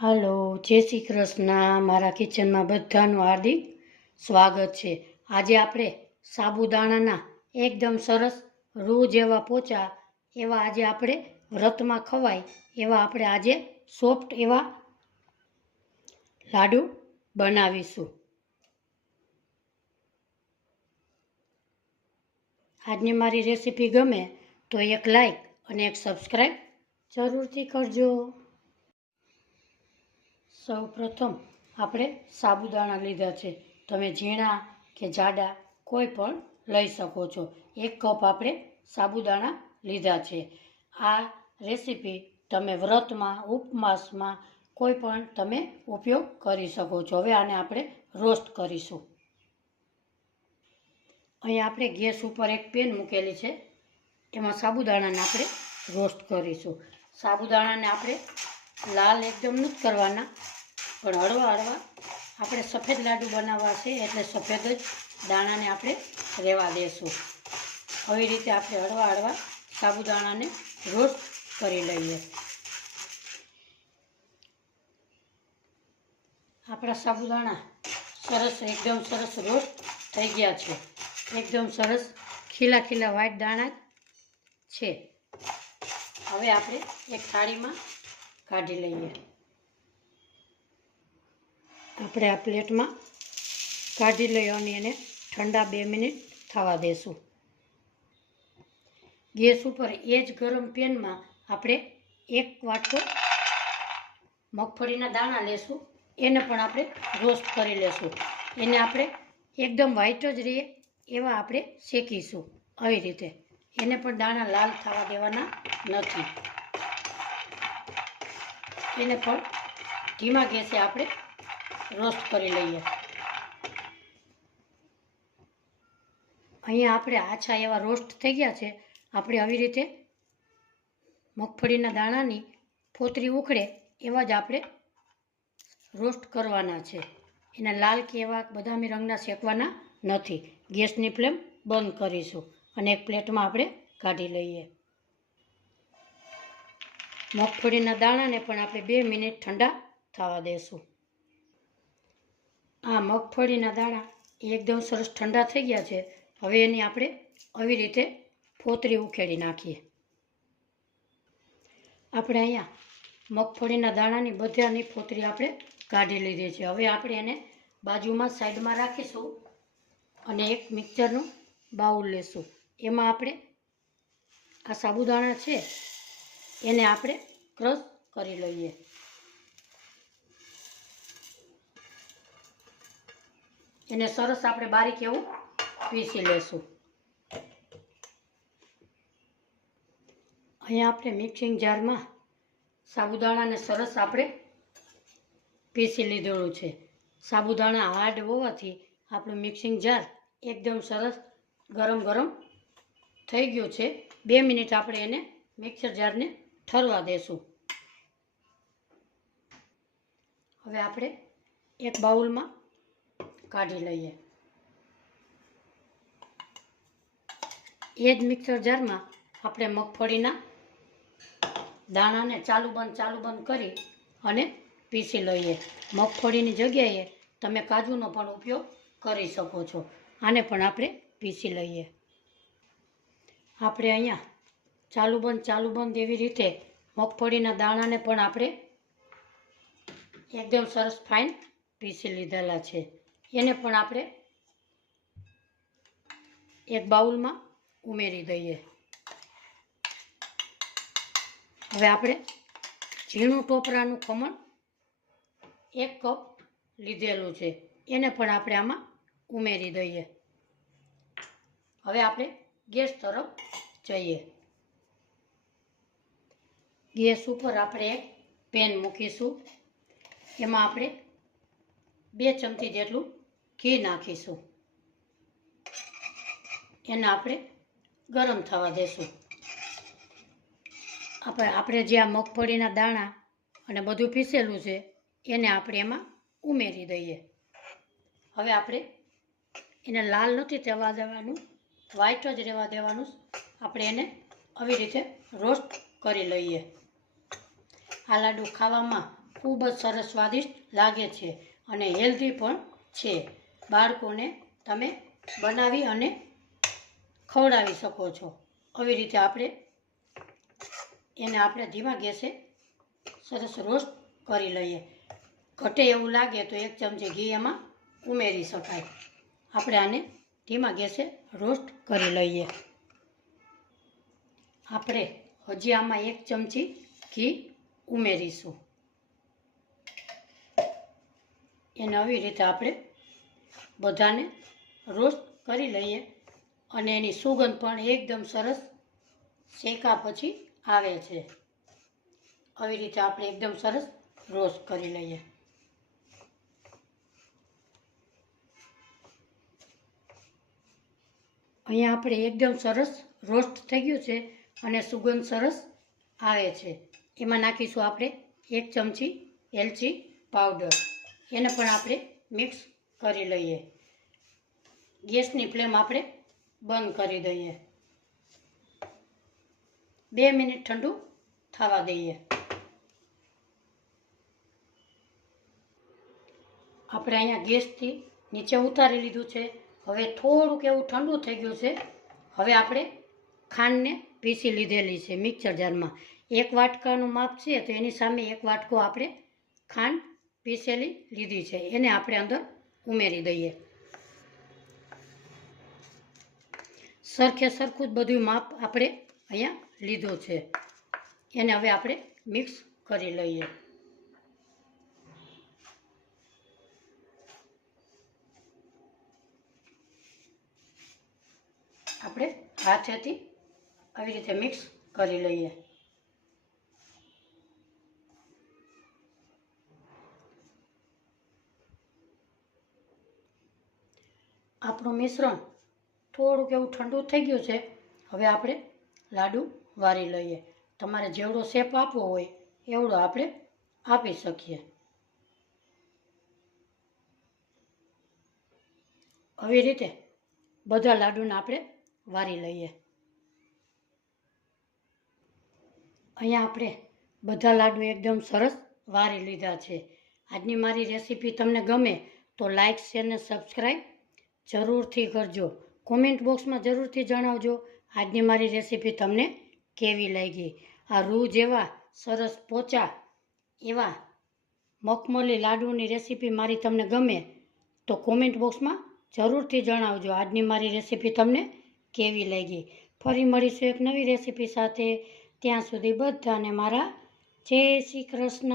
હાલો, જય શ્રી કૃષ્ણ. મારા કિચનમાં બધાનું હાર્દિક સ્વાગત છે. આજે આપણે સાબુદાણાના એકદમ સરસ રૂ જેવા પોચા એવા આજે આપણે વ્રતમાં ખવાય એવા આપણે આજે સોફ્ટ એવા લાડુ બનાવીશું. આજની મારી રેસીપી ગમે તો એક લાઈક અને એક સબસ્ક્રાઈબ જરૂરથી કરજો. સૌ પ્રથમ આપણે સાબુદાણા લીધા છે. તમે ઝીણા કે જાડા કોઈ પણ લઈ શકો છો. 1 કપ આપણે સાબુદાણા લીધા છે. આ રેસીપી તમે વ્રતમાં, ઉપવાસમાં કોઈ પણ તમે ઉપયોગ કરી શકો છો. હવે આને આપણે રોસ્ટ કરીશું. અહીં આપણે ગેસ ઉપર એક પેન મૂકેલી છે. એમાં સાબુદાણાને આપણે રોસ્ટ કરીશું. સાબુદાણાને આપણે લાલ એકદમ નથી કરવાના, પણ હળવા હળવા આપણે સફેદ લાડુ બનાવવા છે એટલે સફેદ જ દાણાને આપણે રહેવા દેશું. આવી રીતે આપણે હળવા હળવા સાબુદાણાને રોસ્ટ કરી લઈએ. આપણા સાબુદાણા એકદમ સરસ રોસ્ટ થઈ ગયા છે. એકદમ સરસ ખીલા ખીલા વ્હાઈટ દાણા છે. હવે આપણે એક થાળીમાં કાઢી લઈએ. આપણે આ પ્લેટમાં કાઢી લઈએ અને એને ઠંડા 2 મિનિટ થવા દેશું. ગેસ ઉપર એ જ ગરમ પેનમાં આપણે 1 વાટકો મગફળીના દાણા લેશું. એને પણ આપણે રોસ્ટ કરી લેશું. એને આપણે એકદમ વ્હાઈટ જ રહે એવા આપણે શેકીશું. આવી રીતે એને પણ દાણા લાલ થવા દેવાના નથી. એને પણ ધીમા ગેસે આપણે રોસ્ટ કરી લઈએ. અહીંયા આપણે આછા એવા રોસ્ટ થઈ ગયા છે. આપણે આવી રીતે મગફળીના દાણાની ફોતરી ઉખડે એવા જ આપણે રોસ્ટ કરવાના છે. એને લાલ કે એવા બદામી રંગના શેકવાના નથી. ગેસની ફ્લેમ બંધ કરીશું અને એક પ્લેટમાં આપણે કાઢી લઈએ. મગફળીના દાણાને પણ આપણે 2 મિનિટ ઠંડા થવા દેશું. આ મગફળીના દાણા એકદમ સરસ ઠંડા થઈ ગયા છે. હવે એની આપણે આવી રીતે ફોતરી ઉખેડી નાખીએ. આપણે અહીંયા મગફળીના દાણાની બધાની ફોતરી આપણે કાઢી લીધી છે. હવે આપણે એને બાજુમાં સાઈડમાં રાખીશું અને એક મિક્સરનું બાઉલ લેશું. એમાં આપણે આ સાબુદાણા છે એને આપણે ક્રશ કરી લઈએ. એને સરસ આપણે બારીક એવું પીસી લેશું. અહીંયા આપણે મિક્સિંગ જારમાં સાબુદાણાને સરસ આપણે પીસી લીધેલું છે. સાબુદાણા હાર્ડ હોવાથી આપણું મિક્સિંગ જાર એકદમ સરસ ગરમ ગરમ થઈ ગયું છે. 2 મિનિટ આપણે એને મિક્સર જારને ઠરવા દેશું. હવે આપણે એક બાઉલમાં કાઢી લઈએ. એ જ મિક્સર જારમાં આપણે મગફળીના દાણાને ચાલુ બંધ કરી અને પીસી લઈએ. મગફળીની જગ્યાએ તમે કાજુનો પણ ઉપયોગ કરી શકો છો. આને પણ આપણે પીસી લઈએ. આપણે અહીંયા ચાલુ બંધ એવી રીતે મગફળીના દાણાને પણ આપણે એકદમ સરસ ફાઇન પીસી લીધેલા છે. એને પણ આપણે એક બાઉલમાં ઉમેરી દઈએ. હવે આપણે ઝીણું ટોપરાનું ખમણ 1 કપ લીધેલું છે. એને પણ આપણે આમાં ઉમેરી દઈએ. હવે આપણે ગેસ તરફ જઈએ. ગેસ ઉપર આપણે એક પેન મૂકીશું. એમાં આપણે 2 ચમચી જેટલું ઘી નાખીશું. એને આપણે ગરમ થવા દેશું. આપણે જે આ મગફળીના દાણા અને બધું પીસેલું છે એને આપણે એમાં ઉમેરી દઈએ. હવે આપણે એને લાલ નથી થવા દેવાનું, વ્હાઈટ જ રહેવા દેવાનું. આપણે એને આવી રીતે રોસ્ટ કરી લઈએ. આ લાડુ ખાવામાં ખૂબ જ સરસ સ્વાદિષ્ટ લાગે છે અને હેલ્ધી પણ છે. બાળકોને તમે બનાવી અને ખવડાવી શકો છો. આવી રીતે આપણે ધીમા ગેસે સરસ રોસ્ટ કરી લઈએ. ઘટે એવું લાગે તો 1 ચમચી ઘી એમાં ઉમેરી શકાય. આપણે આને ધીમા ગેસે રોસ્ટ કરી લઈએ. આપણે હજી આમાં 1 ચમચી ઘી ઉમેરીશું. એને આવી રીતે આપણે બધાને રોસ્ટ કરી લઈએ અને એની સુગંધ પણ એકદમ સરસ શેકા પછી આવે છે. આવી રીતે આપણે એકદમ સરસ રોસ્ટ કરી લઈએ. અહીંયા આપણે એકદમ સરસ રોસ્ટ થઈ ગયું છે અને સુગંધ સરસ આવે છે. એમાં નાખીશું આપણે 1 ચમચી એલચી પાવડર. એને પણ આપણે મિક્સ કરી લઈએ. ગેસની ફ્લેમ આપણે બંધ કરી દઈએ. 2 મિનિટ ઠંડુ થવા દઈએ. આપણે અહીંયા ગેસથી નીચે ઉતારી લીધું છે. હવે થોડુંક એવું ઠંડુ થઈ ગયું છે. હવે આપણે ખાંડને પીસી લીધેલી છે મિક્સર જારમાં. 1 વાટકાનું માપ છે તો એની સામે 1 વાટકો આપણે ખાંડ પીસેલી લીધી છે. એને આપણે અંદર ઉમેરી દઈએ. સરખે સરખું જ બધું માપ આપણે અહીંયા લીધું છે. એને હવે આપણે મિક્સ કરી લઈએ. આપણે હાથેથી આવી રીતે મિક્સ કરી લઈએ. આપણું મિશ્રણ થોડુંક એવું ઠંડુ થઈ ગયું છે. હવે આપણે લાડુ વારી લઈએ. તમારે જેવડો શેપ આપવો હોય એવડો આપણે આપી શકીએ. આવી રીતે બધા લાડુને આપણે વારી લઈએ. અહીંયા આપણે બધા લાડુ એકદમ સરસ વારી લીધા છે. આજની મારી રેસીપી તમને ગમે તો લાઈક, શેર અને સબસ્ક્રાઈબ જરૂરથી કરજો. કોમેન્ટ બોક્સમાં જરૂરથી જણાવજો આજની મારી રેસીપી તમને કેવી લાગી. આ રૂ જેવા સરસ પોચા એવા મખમલી લાડુની રેસીપી મારી તમને ગમે તો કોમેન્ટ બોક્સમાં જરૂરથી જણાવજો આજની મારી રેસીપી તમને કેવી લાગી. ફરી મળીશું એક નવી રેસીપી સાથે. ત્યાં સુધી બધાને મારા જય શ્રી કૃષ્ણ.